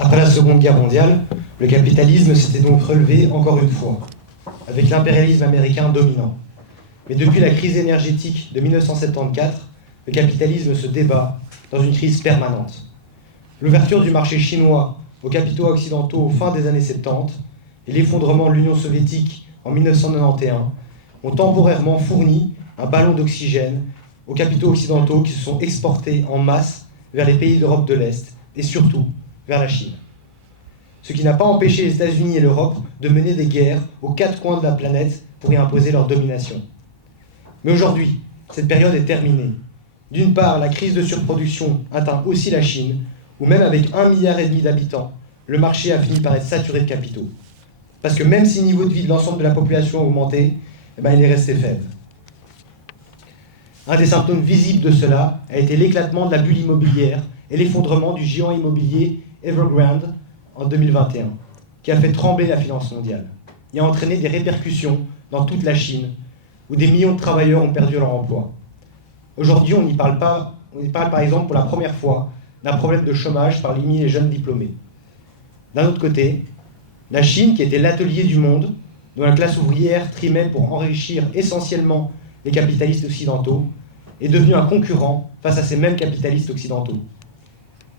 Après la Seconde Guerre mondiale, le capitalisme s'était donc relevé encore une fois, avec l'impérialisme américain dominant. Mais depuis la crise énergétique de 1974, le capitalisme se débat dans une crise permanente. L'ouverture du marché chinois aux capitaux occidentaux fin des années 70 et l'effondrement de l'Union soviétique en 1991 ont temporairement fourni un ballon d'oxygène aux capitaux occidentaux qui se sont exportés en masse vers les pays d'Europe de l'Est et surtout vers la Chine. Ce qui n'a pas empêché les États-Unis et l'Europe de mener des guerres aux quatre coins de la planète pour y imposer leur domination. Mais aujourd'hui, cette période est terminée. D'une part, la crise de surproduction atteint aussi la Chine, où même avec 1,5 milliard d'habitants, le marché a fini par être saturé de capitaux. Parce que même si le niveau de vie de l'ensemble de la population a augmenté, il est resté faible. Un des symptômes visibles de cela a été l'éclatement de la bulle immobilière et l'effondrement du géant immobilier Evergrande en 2021, qui a fait trembler la finance mondiale et a entraîné des répercussions dans toute la Chine, où des millions de travailleurs ont perdu leur emploi. Aujourd'hui, on y parle par exemple pour la première fois d'un problème de chômage parmi les jeunes diplômés. D'un autre côté, la Chine, qui était l'atelier du monde, dont la classe ouvrière trimait pour enrichir essentiellement les capitalistes occidentaux, est devenue un concurrent face à ces mêmes capitalistes occidentaux.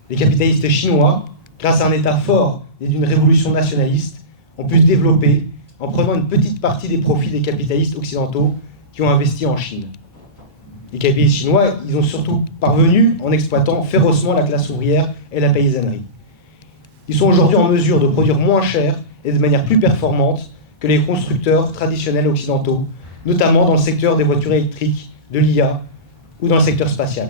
Les capitalistes chinois, grâce à un État fort et d'une révolution nationaliste, ont pu se développer en prenant une petite partie des profits des capitalistes occidentaux qui ont investi en Chine. Les capitalistes chinois, ils ont surtout parvenu en exploitant férocement la classe ouvrière et la paysannerie. Ils sont aujourd'hui en mesure de produire moins cher et de manière plus performante que les constructeurs traditionnels occidentaux, notamment dans le secteur des voitures électriques, de l'IA ou dans le secteur spatial.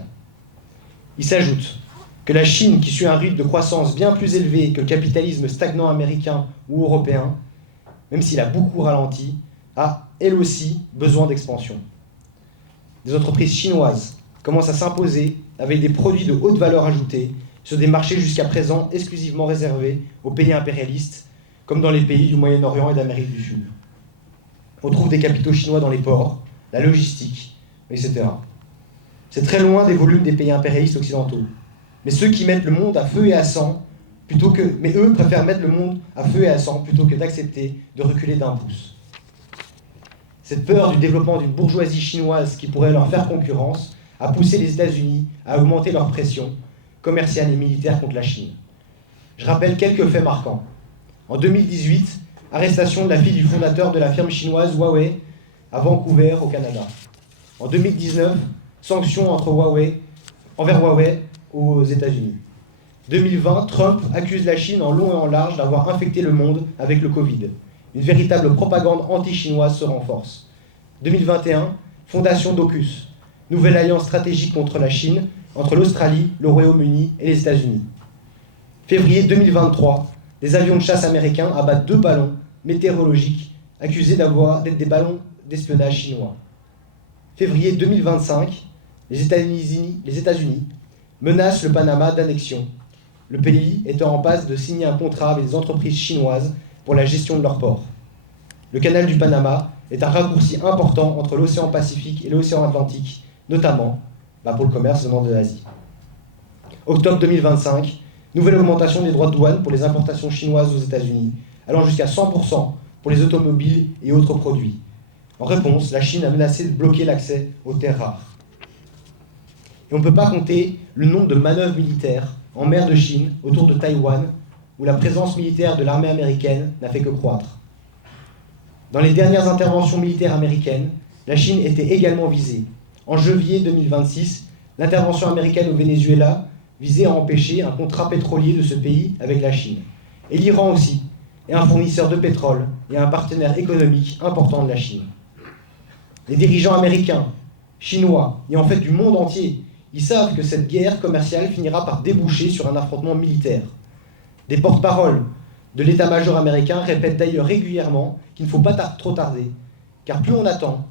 Il s'ajoute que la Chine, qui suit un rythme de croissance bien plus élevé que le capitalisme stagnant américain ou européen, même s'il a beaucoup ralenti, a elle aussi besoin d'expansion. Des entreprises chinoises commencent à s'imposer avec des produits de haute valeur ajoutée sur des marchés jusqu'à présent exclusivement réservés aux pays impérialistes, comme dans les pays du Moyen-Orient et d'Amérique du Sud. On trouve des capitaux chinois dans les ports, la logistique, etc. C'est très loin des volumes des pays impérialistes occidentaux. Mais ceux qui mettent le monde à feu et à sang, mais eux préfèrent mettre le monde à feu et à sang plutôt que d'accepter de reculer d'un pouce. Cette peur du développement d'une bourgeoisie chinoise qui pourrait leur faire concurrence a poussé les États-Unis à augmenter leur pression commerciale et militaire contre la Chine. Je rappelle quelques faits marquants. En 2018, arrestation de la fille du fondateur de la firme chinoise Huawei à Vancouver, au Canada. En 2019, sanctions envers Huawei aux États-Unis. 2020, Trump accuse la Chine en long et en large d'avoir infecté le monde avec le Covid. Une véritable propagande anti-chinoise se renforce. 2021, fondation d'AUKUS, nouvelle alliance stratégique contre la Chine, entre l'Australie, le Royaume-Uni et les États-Unis. Février 2023, des avions de chasse américains abattent 2 ballons météorologiques accusés d'être des ballons d'espionnage chinois. Février 2025, les États-Unis menacent le Panama d'annexion, le pays étant en passe de signer un contrat avec des entreprises chinoises pour la gestion de leurs ports. Le canal du Panama est un raccourci important entre l'océan Pacifique et l'océan Atlantique, notamment pour le commerce venant de l'Asie. Octobre 2025, nouvelle augmentation des droits de douane pour les importations chinoises aux États-Unis, allant jusqu'à 100% pour les automobiles et autres produits. En réponse, la Chine a menacé de bloquer l'accès aux terres rares. Et on ne peut pas compter le nombre de manœuvres militaires en mer de Chine, autour de Taïwan, où la présence militaire de l'armée américaine n'a fait que croître. Dans les dernières interventions militaires américaines, la Chine était également visée. En janvier 2026, l'intervention américaine au Venezuela visait à empêcher un contrat pétrolier de ce pays avec la Chine. Et l'Iran aussi est un fournisseur de pétrole et un partenaire économique important de la Chine. Les dirigeants américains, chinois et en fait du monde entier, ils savent que cette guerre commerciale finira par déboucher sur un affrontement militaire. Des porte-paroles de l'état-major américain répètent d'ailleurs régulièrement qu'il ne faut pas trop tarder, car plus on attend,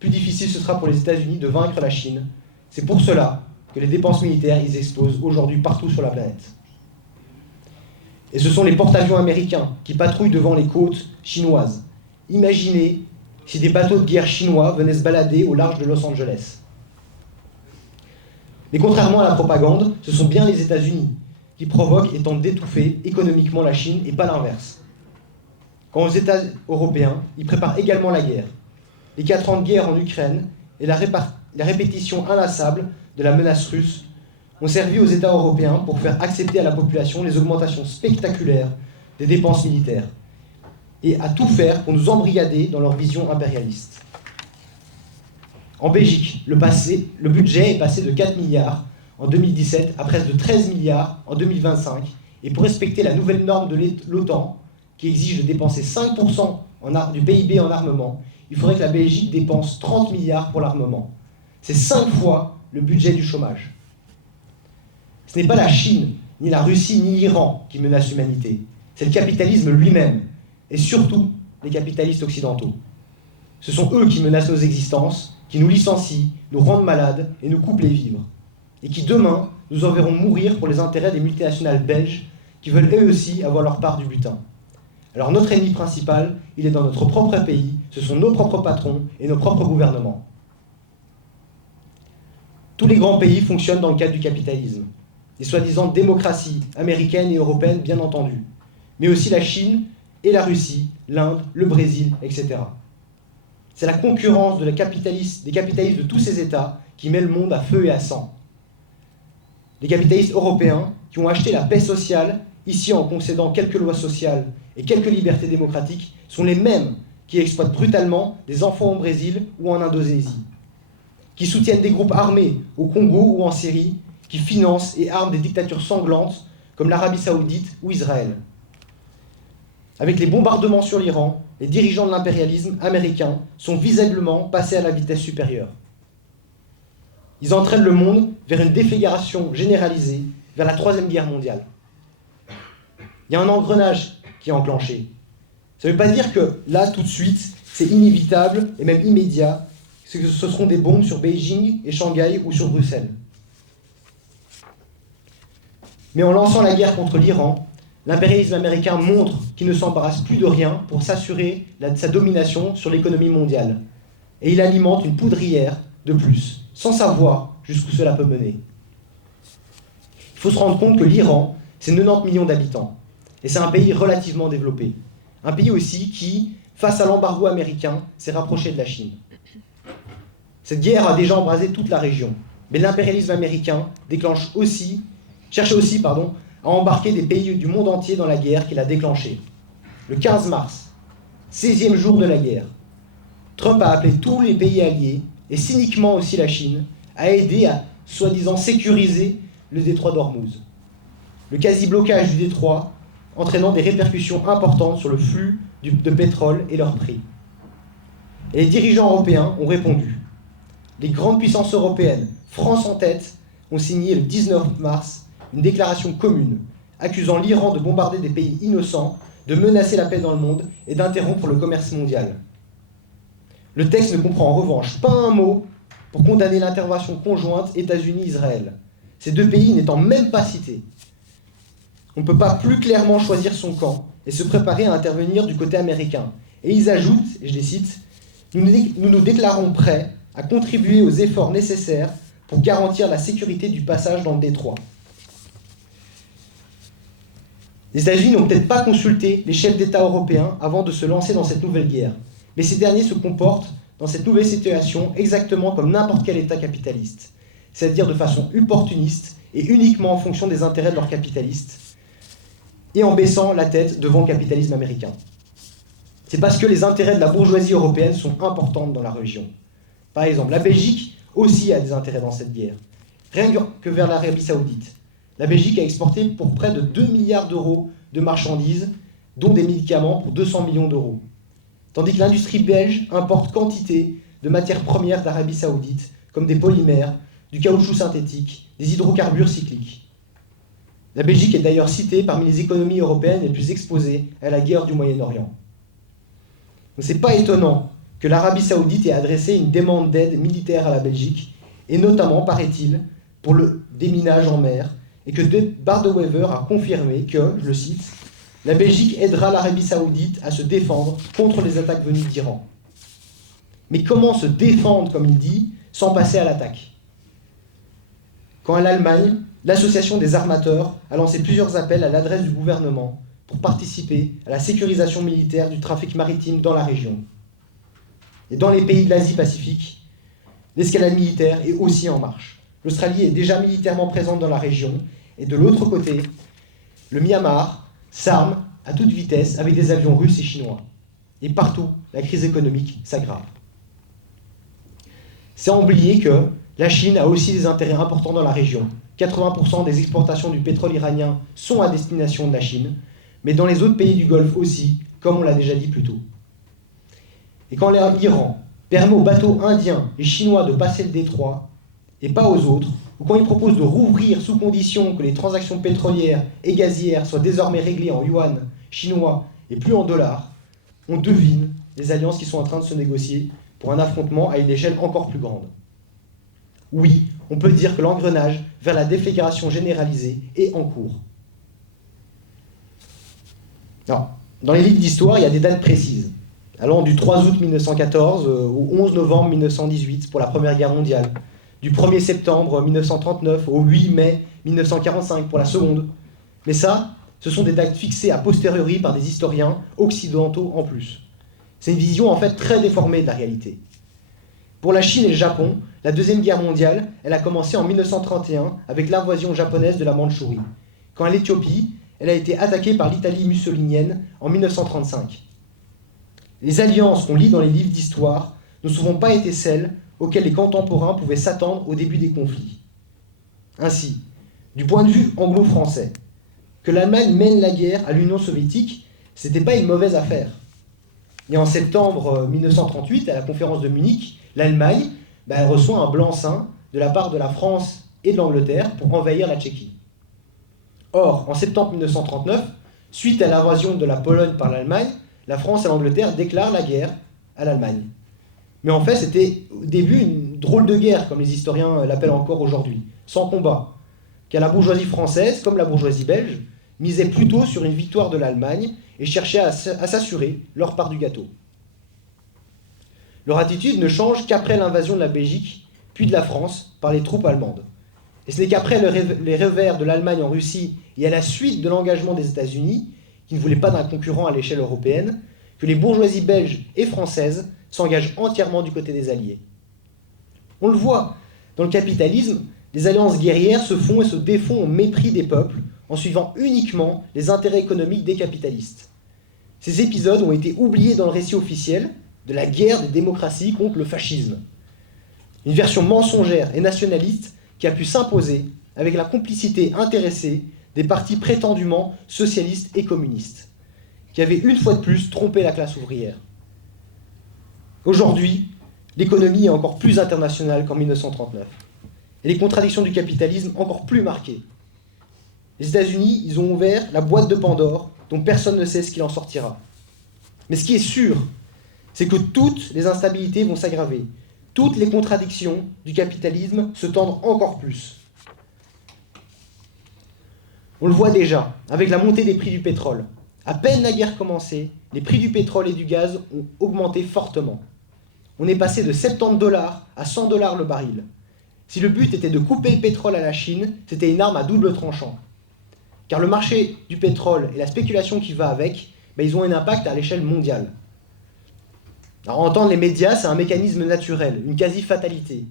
plus difficile ce sera pour les États-Unis de vaincre la Chine. C'est pour cela que les dépenses militaires ils explosent aujourd'hui partout sur la planète. Et ce sont les porte-avions américains qui patrouillent devant les côtes chinoises. Imaginez si des bateaux de guerre chinois venaient se balader au large de Los Angeles. Mais contrairement à la propagande, ce sont bien les États-Unis qui provoque et tente d'étouffer économiquement la Chine et pas l'inverse. Quant aux États européens, ils préparent également la guerre. Les 4 ans de guerre en Ukraine et la répétition inlassable de la menace russe ont servi aux États européens pour faire accepter à la population les augmentations spectaculaires des dépenses militaires et à tout faire pour nous embrigader dans leur vision impérialiste. En Belgique, le budget est passé de 4 milliards en 2017 à presque de 13 milliards en 2025, et pour respecter la nouvelle norme de l'OTAN, qui exige de dépenser 5% du PIB en armement, il faudrait que la Belgique dépense 30 milliards pour l'armement. C'est 5 fois le budget du chômage. Ce n'est pas la Chine, ni la Russie, ni l'Iran qui menacent l'humanité. C'est le capitalisme lui-même, et surtout les capitalistes occidentaux. Ce sont eux qui menacent nos existences, qui nous licencient, nous rendent malades et nous coupent les vivres. Et qui, demain, nous enverront mourir pour les intérêts des multinationales belges qui veulent eux aussi avoir leur part du butin. Alors notre ennemi principal, il est dans notre propre pays, ce sont nos propres patrons et nos propres gouvernements. Tous les grands pays fonctionnent dans le cadre du capitalisme. Les soi-disant démocraties américaines et européennes, bien entendu, mais aussi la Chine et la Russie, l'Inde, le Brésil, etc. C'est la concurrence des capitalistes de tous ces États qui met le monde à feu et à sang. Les capitalistes européens qui ont acheté la paix sociale, ici en concédant quelques lois sociales et quelques libertés démocratiques, sont les mêmes qui exploitent brutalement des enfants au Brésil ou en Indonésie, qui soutiennent des groupes armés au Congo ou en Syrie, qui financent et arment des dictatures sanglantes comme l'Arabie Saoudite ou Israël. Avec les bombardements sur l'Iran, les dirigeants de l'impérialisme américain sont visiblement passés à la vitesse supérieure. Ils entraînent le monde vers une déflagration généralisée, vers la Troisième Guerre mondiale. Il y a un engrenage qui est enclenché. Ça ne veut pas dire que là, tout de suite, c'est inévitable et même immédiat, que ce seront des bombes sur Beijing et Shanghai ou sur Bruxelles. Mais en lançant la guerre contre l'Iran, l'impérialisme américain montre qu'il ne s'embarrasse plus de rien pour s'assurer sa domination sur l'économie mondiale. Et il alimente une poudrière de plus, sans savoir jusqu'où cela peut mener. Il faut se rendre compte que l'Iran, c'est 90 millions d'habitants. Et c'est un pays relativement développé. Un pays aussi qui, face à l'embargo américain, s'est rapproché de la Chine. Cette guerre a déjà embrasé toute la région. Mais l'impérialisme américain cherche aussi à embarquer des pays du monde entier dans la guerre qu'il a déclenchée. Le 15 mars, 16e jour de la guerre, Trump a appelé tous les pays alliés, et cyniquement aussi la Chine, à aider à, soi-disant, sécuriser le détroit d'Ormuz. Le quasi-blocage du détroit entraînant des répercussions importantes sur le flux de pétrole et leur prix. Et les dirigeants européens ont répondu. Les grandes puissances européennes, France en tête, ont signé le 19 mars une déclaration commune accusant l'Iran de bombarder des pays innocents, de menacer la paix dans le monde et d'interrompre le commerce mondial. Le texte ne comprend en revanche pas un mot pour condamner l'intervention conjointe États-Unis-Israël, ces deux pays n'étant même pas cités. On ne peut pas plus clairement choisir son camp et se préparer à intervenir du côté américain. Et ils ajoutent, et je les cite, « Nous nous déclarons prêts à contribuer aux efforts nécessaires pour garantir la sécurité du passage dans le détroit. » Les États-Unis n'ont peut-être pas consulté les chefs d'État européens avant de se lancer dans cette nouvelle guerre, mais ces derniers se comportent dans cette nouvelle situation exactement comme n'importe quel État capitaliste, c'est-à-dire de façon opportuniste et uniquement en fonction des intérêts de leurs capitalistes, et en baissant la tête devant le capitalisme américain. C'est parce que les intérêts de la bourgeoisie européenne sont importants dans la région. Par exemple, la Belgique aussi a des intérêts dans cette guerre, rien que vers l'Arabie Saoudite. La Belgique a exporté pour près de 2 milliards d'euros de marchandises, dont des médicaments pour 200 millions d'euros. Tandis que l'industrie belge importe quantité de matières premières d'Arabie Saoudite, comme des polymères, du caoutchouc synthétique, des hydrocarbures cycliques. La Belgique est d'ailleurs citée parmi les économies européennes les plus exposées à la guerre du Moyen-Orient. Donc c'est pas étonnant que l'Arabie Saoudite ait adressé une demande d'aide militaire à la Belgique, et notamment, paraît-il, pour le déminage en mer, et que Bart de Wever a confirmé que, je le cite, « La Belgique aidera l'Arabie Saoudite à se défendre contre les attaques venues d'Iran. » Mais comment se défendre, comme il dit, sans passer à l'attaque ? Quand l'Allemagne l'association des armateurs a lancé plusieurs appels à l'adresse du gouvernement pour participer à la sécurisation militaire du trafic maritime dans la région. Et dans les pays de l'Asie-Pacifique, l'escalade militaire est aussi en marche. L'Australie est déjà militairement présente dans la région, et de l'autre côté, le Myanmar s'arme à toute vitesse avec des avions russes et chinois. Et partout, la crise économique s'aggrave. C'est à oublier que la Chine a aussi des intérêts importants dans la région. 80% des exportations du pétrole iranien sont à destination de la Chine, mais dans les autres pays du Golfe aussi, comme on l'a déjà dit plus tôt. Et quand l'Iran permet aux bateaux indiens et chinois de passer le détroit, et pas aux autres, ou quand il propose de rouvrir sous condition que les transactions pétrolières et gazières soient désormais réglées en yuan chinois et plus en dollars, on devine les alliances qui sont en train de se négocier pour un affrontement à une échelle encore plus grande. Oui, on peut dire que l'engrenage vers la déflagration généralisée est en cours. Alors, dans les livres d'histoire, il y a des dates précises, allant du 3 août 1914 au 11 novembre 1918 pour la Première Guerre mondiale, du 1er septembre 1939 au 8 mai 1945 pour la Seconde. Mais ça, ce sont des dates fixées a posteriori par des historiens occidentaux en plus. C'est une vision en fait très déformée de la réalité. Pour la Chine et le Japon, la Deuxième Guerre mondiale, elle a commencé en 1931 avec l'invasion japonaise de la Mandchourie, quand l'Éthiopie, elle a été attaquée par l'Italie mussolinienne en 1935. Les alliances qu'on lit dans les livres d'histoire n'ont souvent pas été celles auxquelles les contemporains pouvaient s'attendre au début des conflits. Ainsi, du point de vue anglo-français, que l'Allemagne mène la guerre à l'Union soviétique, c'était pas une mauvaise affaire. Et en septembre 1938, à la conférence de Munich, l'Allemagne elle reçoit un blanc-seing de la part de la France et de l'Angleterre pour envahir la Tchéquie. Or, en septembre 1939, suite à l'invasion de la Pologne par l'Allemagne, la France et l'Angleterre déclarent la guerre à l'Allemagne. Mais en fait, c'était au début une drôle de guerre, comme les historiens l'appellent encore aujourd'hui, sans combat, car la bourgeoisie française, comme la bourgeoisie belge, misait plutôt sur une victoire de l'Allemagne et cherchait à s'assurer leur part du gâteau. Leur attitude ne change qu'après l'invasion de la Belgique, puis de la France, par les troupes allemandes. Et ce n'est qu'après les revers de l'Allemagne en Russie et à la suite de l'engagement des États-Unis, qui ne voulaient pas d'un concurrent à l'échelle européenne, que les bourgeoisies belges et françaises s'engagent entièrement du côté des Alliés. On le voit, dans le capitalisme, les alliances guerrières se font et se défont au mépris des peuples, en suivant uniquement les intérêts économiques des capitalistes. Ces épisodes ont été oubliés dans le récit officiel de la guerre des démocraties contre le fascisme. Une version mensongère et nationaliste qui a pu s'imposer avec la complicité intéressée des partis prétendument socialistes et communistes, qui avaient une fois de plus trompé la classe ouvrière. Aujourd'hui, l'économie est encore plus internationale qu'en 1939, et les contradictions du capitalisme encore plus marquées. Les États-Unis, ils ont ouvert la boîte de Pandore, dont personne ne sait ce qu'il en sortira. Mais ce qui est sûr, c'est que toutes les instabilités vont s'aggraver. Toutes les contradictions du capitalisme se tendent encore plus. On le voit déjà, avec la montée des prix du pétrole. À peine la guerre commencée, les prix du pétrole et du gaz ont augmenté fortement. On est passé de 70$ à 100$ le baril. Si le but était de couper le pétrole à la Chine, c'était une arme à double tranchant. Car le marché du pétrole et la spéculation qui va avec, ils ont un impact à l'échelle mondiale. Alors, entendre les médias, c'est un mécanisme naturel, une quasi-fatalité.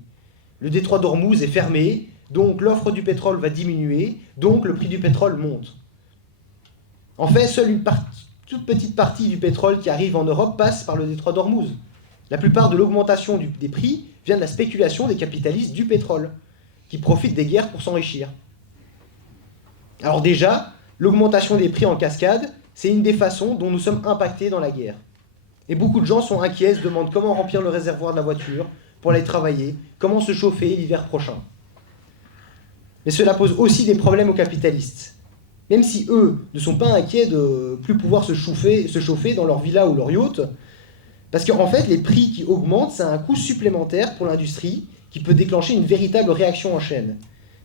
Le détroit d'Ormuz est fermé, donc l'offre du pétrole va diminuer, donc le prix du pétrole monte. En fait, seule une toute petite partie du pétrole qui arrive en Europe passe par le détroit d'Ormuz. La plupart de l'augmentation des prix vient de la spéculation des capitalistes du pétrole, qui profitent des guerres pour s'enrichir. Alors déjà, l'augmentation des prix en cascade, c'est une des façons dont nous sommes impactés dans la guerre. Et beaucoup de gens sont inquiets, se demandent comment remplir le réservoir de la voiture pour aller travailler, comment se chauffer l'hiver prochain. Mais cela pose aussi des problèmes aux capitalistes. Même si eux ne sont pas inquiets de ne plus pouvoir se chauffer dans leur villa ou leur yacht, parce qu'en fait, les prix qui augmentent, c'est un coût supplémentaire pour l'industrie qui peut déclencher une véritable réaction en chaîne.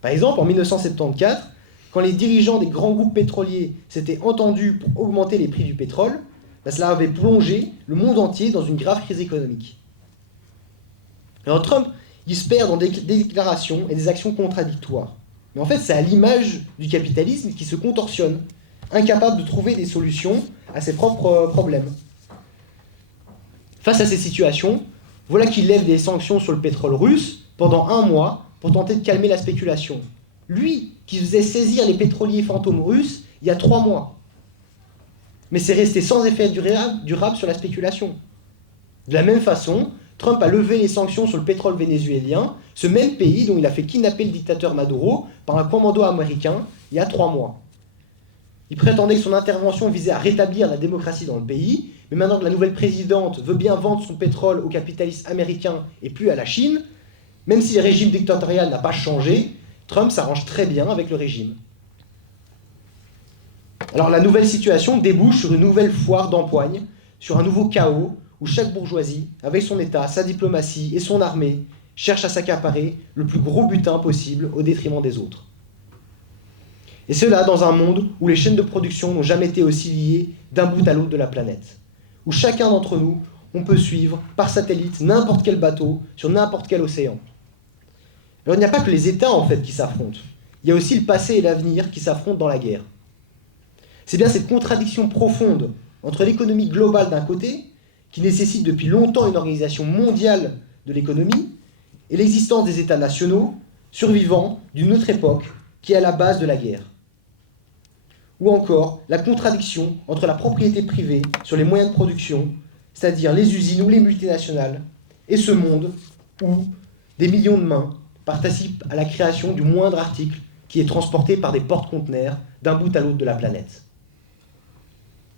Par exemple, en 1974, quand les dirigeants des grands groupes pétroliers s'étaient entendus pour augmenter les prix du pétrole, cela avait plongé le monde entier dans une grave crise économique. Alors Trump, il se perd dans des déclarations et des actions contradictoires. Mais en fait, c'est à l'image du capitalisme qui se contorsionne, incapable de trouver des solutions à ses propres problèmes. Face à ces situations, voilà qu'il lève des sanctions sur le pétrole russe pendant 1 mois pour tenter de calmer la spéculation. Lui, qui faisait saisir les pétroliers fantômes russes il y a 3 mois. Mais c'est resté sans effet durable sur la spéculation. De la même façon, Trump a levé les sanctions sur le pétrole vénézuélien, ce même pays dont il a fait kidnapper le dictateur Maduro par un commando américain il y a 3 mois. Il prétendait que son intervention visait à rétablir la démocratie dans le pays, mais maintenant que la nouvelle présidente veut bien vendre son pétrole aux capitalistes américains et plus à la Chine, même si le régime dictatorial n'a pas changé, Trump s'arrange très bien avec le régime. Alors la nouvelle situation débouche sur une nouvelle foire d'empoigne, sur un nouveau chaos où chaque bourgeoisie, avec son État, sa diplomatie et son armée, cherche à s'accaparer le plus gros butin possible au détriment des autres. Et cela dans un monde où les chaînes de production n'ont jamais été aussi liées d'un bout à l'autre de la planète, où chacun d'entre nous, on peut suivre par satellite n'importe quel bateau sur n'importe quel océan. Alors il n'y a pas que les États en fait qui s'affrontent, il y a aussi le passé et l'avenir qui s'affrontent dans la guerre. C'est bien cette contradiction profonde entre l'économie globale d'un côté, qui nécessite depuis longtemps une organisation mondiale de l'économie, et l'existence des États nationaux, survivants d'une autre époque, qui est à la base de la guerre. Ou encore la contradiction entre la propriété privée sur les moyens de production, c'est-à-dire les usines ou les multinationales, et ce monde où des millions de mains participent à la création du moindre article qui est transporté par des porte-conteneurs d'un bout à l'autre de la planète.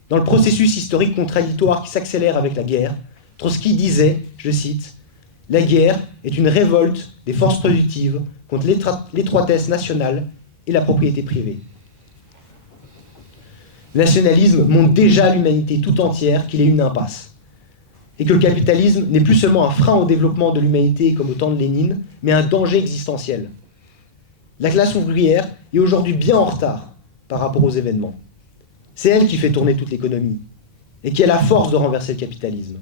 Dans le processus historique contradictoire qui s'accélère avec la guerre, Trotsky disait, je cite, « La guerre est une révolte des forces productives contre l'étroitesse nationale et la propriété privée. » Le nationalisme montre déjà à l'humanité tout entière qu'il est une impasse, et que le capitalisme n'est plus seulement un frein au développement de l'humanité comme au temps de Lénine, mais un danger existentiel. La classe ouvrière est aujourd'hui bien en retard par rapport aux événements. C'est elle qui fait tourner toute l'économie, et qui a la force de renverser le capitalisme.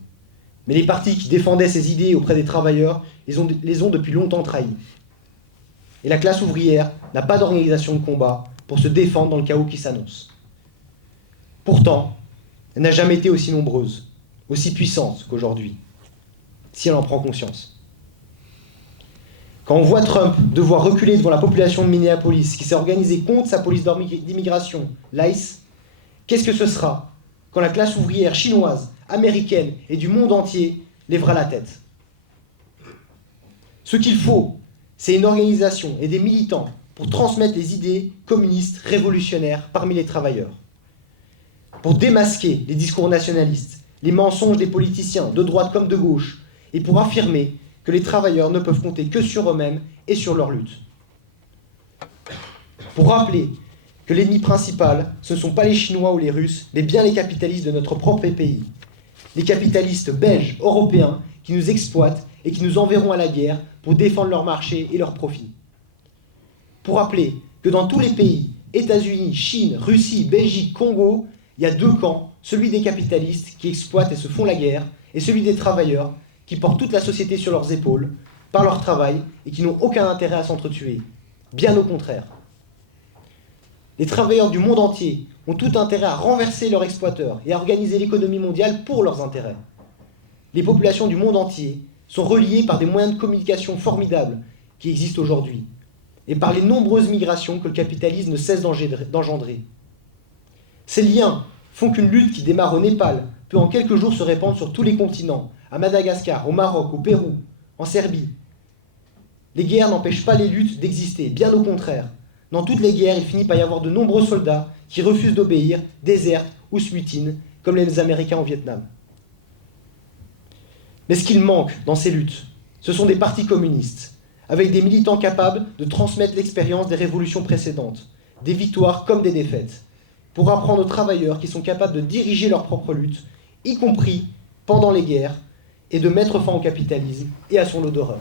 Mais les partis qui défendaient ces idées auprès des travailleurs les ont depuis longtemps trahis. Et la classe ouvrière n'a pas d'organisation de combat pour se défendre dans le chaos qui s'annonce. Pourtant, elle n'a jamais été aussi nombreuse, aussi puissante qu'aujourd'hui, si elle en prend conscience. Quand on voit Trump devoir reculer devant la population de Minneapolis, qui s'est organisée contre sa police d'immigration, l'ICE, qu'est-ce que ce sera quand la classe ouvrière chinoise, américaine et du monde entier lèvera la tête? Ce qu'il faut, c'est une organisation et des militants pour transmettre les idées communistes révolutionnaires parmi les travailleurs, pour démasquer les discours nationalistes, les mensonges des politiciens, de droite comme de gauche, et pour affirmer que les travailleurs ne peuvent compter que sur eux-mêmes et sur leur lutte. Pour rappeler que l'ennemi principal, ce ne sont pas les Chinois ou les Russes, mais bien les capitalistes de notre propre pays. Les capitalistes belges, européens, qui nous exploitent et qui nous enverront à la guerre pour défendre leur marché et leurs profits. Pour rappeler que dans tous les pays, États-Unis, Chine, Russie, Belgique, Congo, il y a 2 camps, celui des capitalistes qui exploitent et se font la guerre, et celui des travailleurs qui portent toute la société sur leurs épaules, par leur travail, et qui n'ont aucun intérêt à s'entretuer. Bien au contraire. Les travailleurs du monde entier ont tout intérêt à renverser leurs exploiteurs et à organiser l'économie mondiale pour leurs intérêts. Les populations du monde entier sont reliées par des moyens de communication formidables qui existent aujourd'hui, et par les nombreuses migrations que le capitalisme ne cesse d'engendrer. Ces liens font qu'une lutte qui démarre au Népal peut en quelques jours se répandre sur tous les continents, à Madagascar, au Maroc, au Pérou, en Serbie. Les guerres n'empêchent pas les luttes d'exister, bien au contraire. Dans toutes les guerres, il finit par y avoir de nombreux soldats qui refusent d'obéir, désertent ou se mutinent, comme les Américains au Vietnam. Mais ce qu'il manque dans ces luttes, ce sont des partis communistes, avec des militants capables de transmettre l'expérience des révolutions précédentes, des victoires comme des défaites, pour apprendre aux travailleurs qui sont capables de diriger leur propre lutte, y compris pendant les guerres, et de mettre fin au capitalisme et à son lot d'horreur.